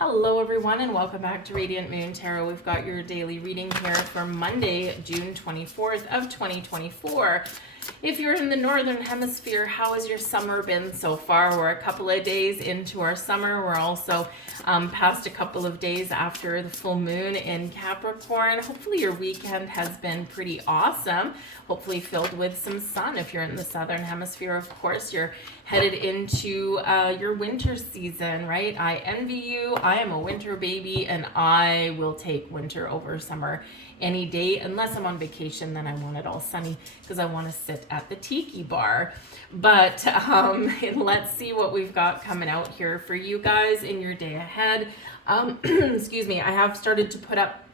Hello everyone and welcome back to Radiant Moon Tarot. We've got your daily reading here for Monday, June 24th of 2024. If you're in the Northern Hemisphere, how has your summer been so far? We're a couple of days into our summer. We're also past a couple of days after the full moon in Capricorn. Hopefully your weekend has been pretty awesome. Hopefully filled with some sun. If you're in the Southern Hemisphere, of course, you're headed into your winter season, right? I envy you. I am a winter baby and I will take winter over summer any day. Unless I'm on vacation, then I want it all sunny because I want to sit at the tiki bar. But let's see what we've got coming out here for you guys in your day ahead. Excuse me. I have started to put up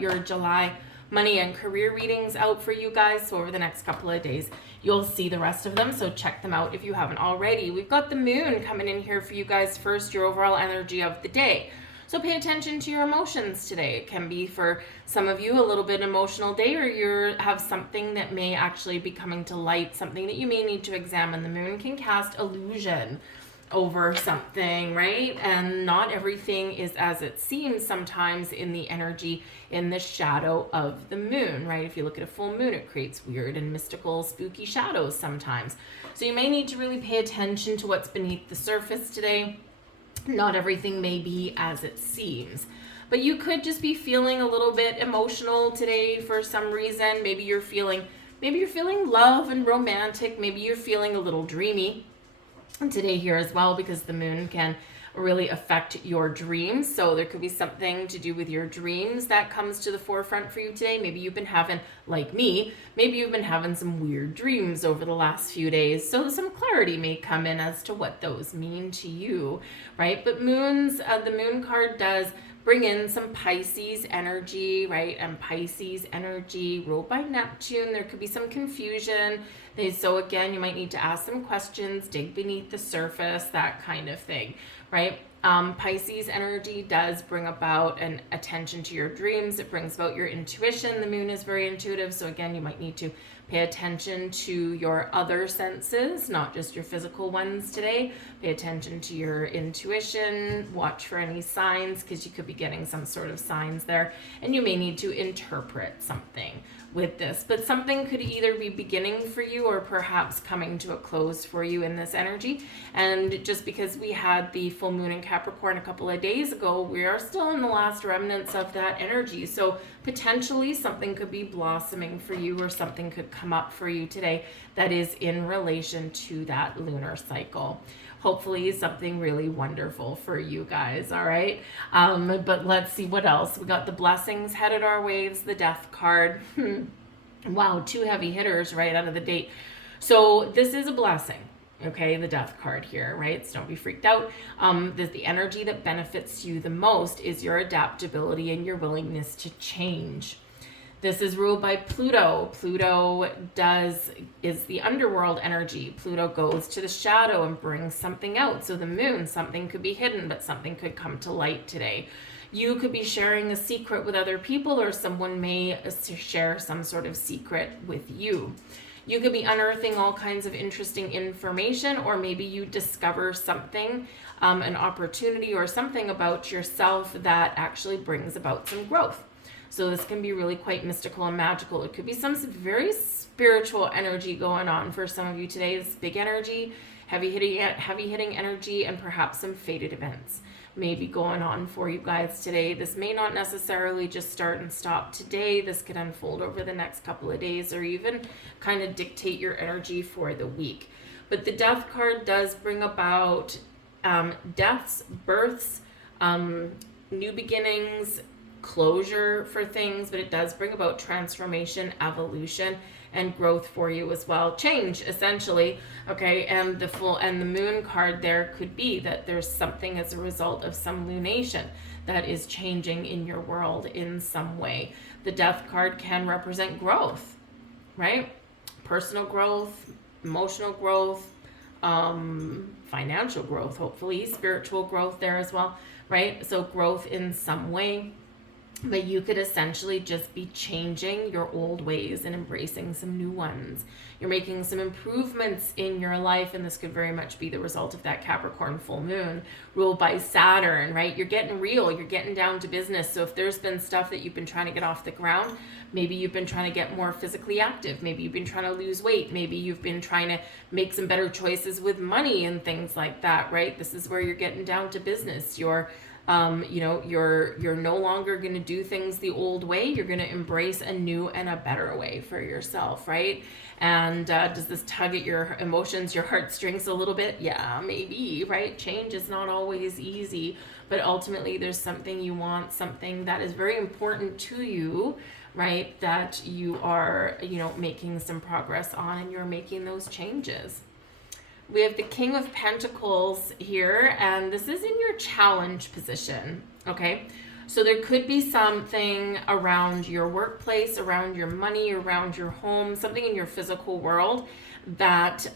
your July money and career readings out for you guys. So over the next couple of days, you'll see the rest of them. So check them out if you haven't already. We've got the moon coming in here for you guys first, your overall energy of the day. So pay attention to your emotions today. It can be for some of you a little bit emotional day, or you have something that may actually be coming to light, something that you may need to examine. The moon can cast illusion over something, right? And not everything is as it seems sometimes in the energy in the shadow of the moon, right? If you look at a full moon, it creates weird and mystical, spooky shadows sometimes. So you may need to really pay attention to what's beneath the surface today. Not everything may be as it seems, but you could just be feeling a little bit emotional today for some reason. Maybe you're feeling love and romantic. Maybe you're feeling a little dreamy today here as well, because the moon can really affect your dreams. So there could be something to do with your dreams that comes to the forefront for you today. Maybe you've been having, like me, maybe you've been having some weird dreams over the last few days. So some clarity may come in as to what those mean to you, right? But the moon card does bring in some Pisces energy, right? And Pisces energy ruled by Neptune. There could be some confusion. So again, you might need to ask some questions, dig beneath the surface, that kind of thing, right? Pisces energy does bring about an attention to your dreams. It brings about your intuition. The moon is very intuitive. So again, you might need to pay attention to your other senses, not just your physical ones today. Pay attention to your intuition. Watch for any signs, because you could be getting some sort of signs there. And you may need to interpret something with this. But something could either be beginning for you or perhaps coming to a close for you in this energy. And just because we had the full moon in Capricorn a couple of days ago, we are still in the last remnants of that energy. So potentially something could be blossoming for you, or something could come up for you today that is in relation to that lunar cycle. Hopefully something really wonderful for you guys, all right? But let's see what else. We got the blessings headed our ways, the death card. Wow, two heavy hitters right out of the gate. So this is a blessing, okay? The death card here, right? So don't be freaked out. The energy that benefits you the most is your adaptability and your willingness to change. This is ruled by Pluto. Pluto is the underworld energy. Pluto goes to the shadow and brings something out. So the moon, something could be hidden, but something could come to light today. You could be sharing a secret with other people, or someone may share some sort of secret with you. You could be unearthing all kinds of interesting information, or maybe you discover something, an opportunity or something about yourself that actually brings about some growth. So this can be really quite mystical and magical. It could be some very spiritual energy going on for some of you today. This big energy, heavy hitting energy, and perhaps some fated events may be going on for you guys today. This may not necessarily just start and stop today. This could unfold over the next couple of days, or even kind of dictate your energy for the week. But the death card does bring about deaths, births, new beginnings, closure for things, but it does bring about transformation, evolution, and growth for you as well. Change, essentially, okay? And the moon card there could be that there's something as a result of some lunation that is changing in your world in some way. The death card can represent growth, right? Personal growth, emotional growth, financial growth, hopefully, spiritual growth there as well, right? So growth in some way. But you could essentially just be changing your old ways and embracing some new ones. You're making some improvements in your life, and this could very much be the result of that Capricorn full moon ruled by Saturn, right? You're getting real, you're getting down to business. So if there's been stuff that you've been trying to get off the ground, maybe you've been trying to get more physically active, maybe you've been trying to lose weight, maybe you've been trying to make some better choices with money and things like that, right? This is where you're getting down to business. You're you're no longer going to do things the old way. You're going to embrace a new and a better way for yourself, right? And does this tug at your emotions, your heartstrings a little bit? Yeah, maybe, right? Change is not always easy, but ultimately there's something you want, something that is very important to you, right? That you are, making some progress on, and you're making those changes. We have the King of Pentacles here, and this is in your challenge position, okay? So there could be something around your workplace, around your money, around your home, something in your physical world that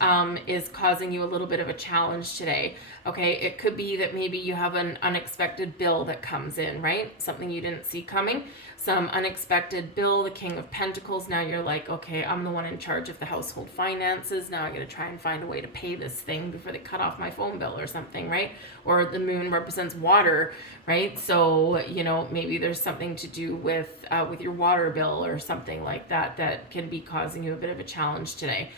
is causing you a little bit of a challenge today, okay? It could be that maybe you have an unexpected bill that comes in, right? Something you didn't see coming, some unexpected bill, the King of Pentacles. Now you're like, okay, I'm the one in charge of the household finances. Now I got to try and find a way to pay this thing before they cut off my phone bill or something, right? Or the moon represents water, right? So, maybe there's something to do with your water bill or something like that that can be causing you a bit of a challenge today.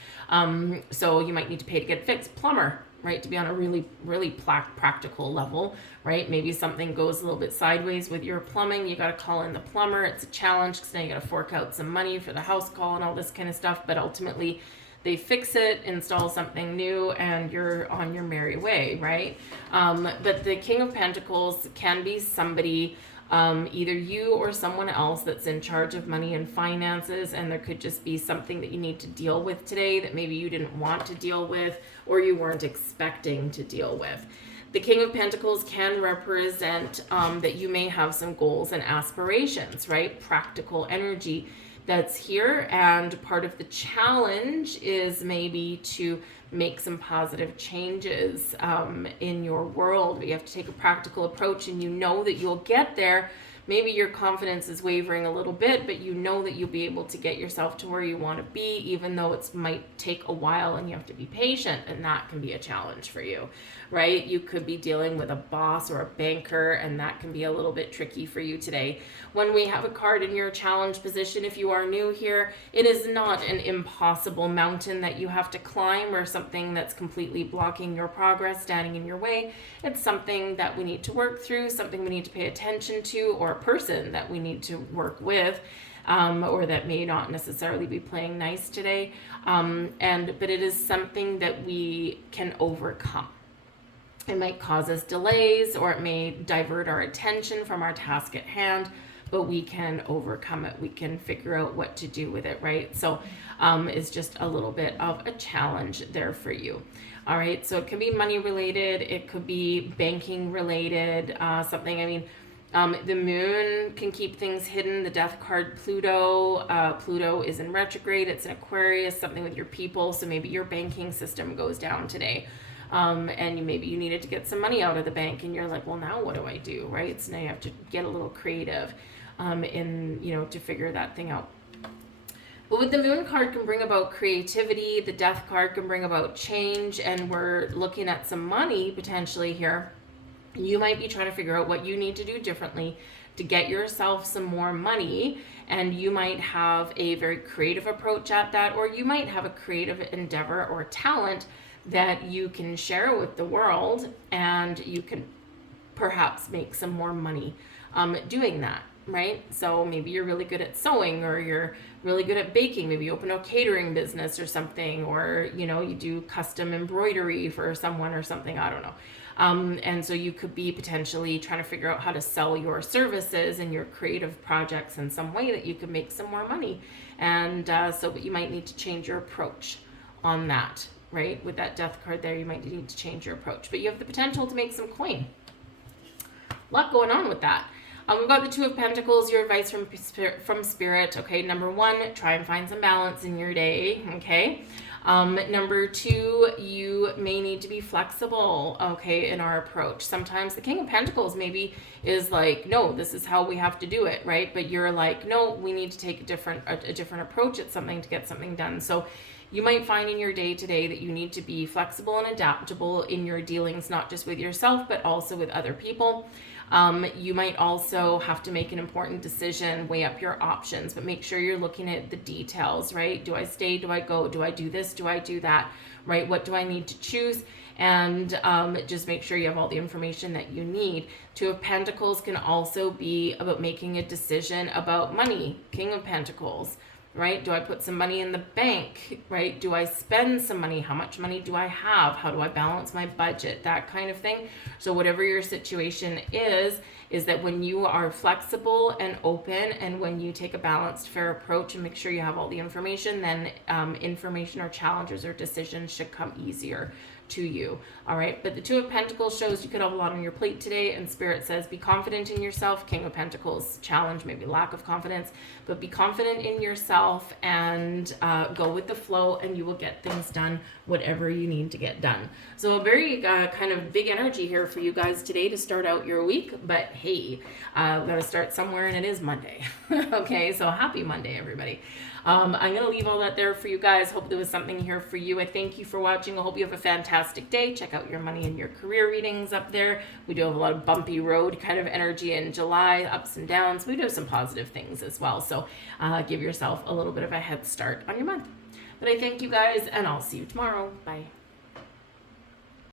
So you might need to pay to get fixed. Plumber, right? To be on a really, really practical level, right? Maybe something goes a little bit sideways with your plumbing. You got to call in the plumber. It's a challenge because now you got to fork out some money for the house call and all this kind of stuff. But ultimately, they fix it, install something new, and you're on your merry way, right? But the King of Pentacles can be somebody, either you or someone else that's in charge of money and finances, and there could just be something that you need to deal with today that maybe you didn't want to deal with or you weren't expecting to deal with. The King of Pentacles can represent that you may have some goals and aspirations, right? Practical energy that's here, and part of the challenge is maybe to make some positive changes in your world. You have to take a practical approach, and you know that you'll get there. Maybe your confidence is wavering a little bit, but you know that you'll be able to get yourself to where you want to be, even though it might take a while and you have to be patient, and that can be a challenge for you, right? You could be dealing with a boss or a banker, and that can be a little bit tricky for you today. When we have a card in your challenge position, if you are new here, it is not an impossible mountain that you have to climb or something that's completely blocking your progress, standing in your way. It's something that we need to work through, something we need to pay attention to, or a person that we need to work with, or that may not necessarily be playing nice today. But it is something that we can overcome. It might cause us delays, or it may divert our attention from our task at hand, but we can overcome it. We can figure out what to do with it, right? So it's just a little bit of a challenge there for you. All right, so it can be money related, it could be banking related, something. The moon can keep things hidden. The death card, Pluto is in retrograde. It's in Aquarius, something with your people. So maybe your banking system goes down today. And maybe you needed to get some money out of the bank, and you're like, well, now what do I do, right? So now you have to get a little creative to figure that thing out. But with the moon card can bring about creativity. The death card can bring about change, and we're looking at some money potentially here. You might be trying to figure out what you need to do differently to get yourself some more money, and you might have a very creative approach at that, or you might have a creative endeavor or talent that you can share with the world, and you can perhaps make some more money doing that, right? So maybe you're really good at sewing, or you're really good at baking. Maybe you open a catering business or something, or you do custom embroidery for someone or something, I don't know. And so you could be potentially trying to figure out how to sell your services and your creative projects in some way that you could make some more money. And but you might need to change your approach on that, right? With that death card there, you might need to change your approach. But you have the potential to make some coin. A lot going on with that. We've got the Two of Pentacles, your advice from Spirit. Okay, number one, try and find some balance in your day, okay? Number 2, you may need to be flexible, okay, in our approach. Sometimes the King of Pentacles maybe is like, no, this is how we have to do it, right? But you're like, no, we need to take a different approach at something to get something done. So you might find in your day-to-day that you need to be flexible and adaptable in your dealings, not just with yourself, but also with other people. You might also have to make an important decision, weigh up your options, but make sure you're looking at the details, right? Do I stay? Do I go? Do I do this? Do I do that? Right? What do I need to choose? And just make sure you have all the information that you need. 2 of Pentacles can also be about making a decision about money. King of Pentacles, right? Do I put some money in the bank, right? Do I spend some money? How much money do I have? How do I balance my budget? That kind of thing. So whatever your situation is that when you are flexible and open, and when you take a balanced, fair approach and make sure you have all the information, then information or challenges or decisions should come easier to you. All right. But the 2 of Pentacles shows you could have a lot on your plate today, and Spirit says be confident in yourself. King of Pentacles challenge, maybe lack of confidence, but be confident in yourself and go with the flow, and you will get things done, whatever you need to get done. So a very kind of big energy here for you guys today to start out your week. But hey, we got to start somewhere, and it is Monday. Okay. So happy Monday, everybody. I'm going to leave all that there for you guys. Hope there was something here for you. I thank you for watching. I hope you have a fantastic day. Check out your money and your career readings up there. We do have a lot of bumpy road kind of energy in July, ups and downs. We do have some positive things as well. So give yourself a little bit of a head start on your month. But I thank you guys, and I'll see you tomorrow. Bye.